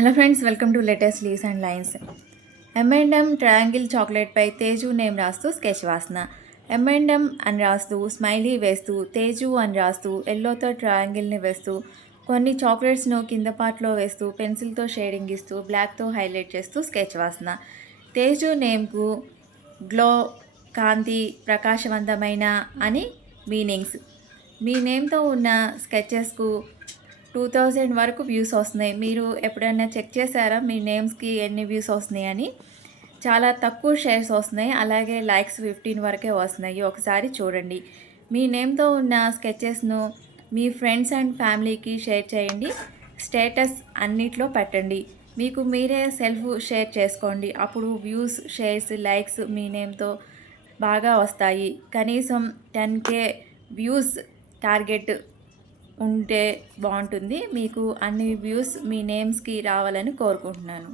Hello friends, welcome to latest leaves and lines. M&M triangle చాక్లెట్పై Teju name రాస్తూ sketch వాసన. M&M అని రాస్తూ స్మైలీ వేస్తూ, తేజు అని రాస్తూ ఎల్లోతో ట్రయాంగిల్ని వేస్తూ, కొన్ని చాక్లెట్స్ను కింద పార్ట్లో వేస్తూ, పెన్సిల్తో షేడింగ్ ఇస్తూ, బ్లాక్తో హైలైట్ చేస్తూ స్కెచ్ వాసన. తేజు నేమ్కు గ్లో, కాంతి, ప్రకాశవంతమైన అని మీనింగ్స్. మీ నేమ్తో ఉన్న స్కెచెస్కు 2000 వరకు వ్యూస్ వస్తున్నాయి. మీరు ఎప్పుడైనా చెక్ చేశారా మీ నేమ్స్కి ఎన్ని వ్యూస్ వస్తున్నాయి అని? చాలా తక్కువ షేర్స్ వస్తున్నాయి, అలాగే లైక్స్ 15 వరకే వస్తున్నాయి. ఒకసారి చూడండి. మీ నేమ్తో ఉన్న స్కెచెస్ను మీ ఫ్రెండ్స్ అండ్ ఫ్యామిలీకి షేర్ చేయండి. స్టేటస్ అన్నిట్లో పెట్టండి. మీకు మీరే సెల్ఫ్ షేర్ చేసుకోండి. అప్పుడు వ్యూస్, షేర్స్, లైక్స్ మీ నేమ్తో బాగా వస్తాయి. కనీసం 10K వ్యూస్ టార్గెట్ ఉంటే బాగుంటుంది. మీకు అన్ని వ్యూస్ మీ నేమ్స్కి రావాలని కోరుకుంటున్నాను.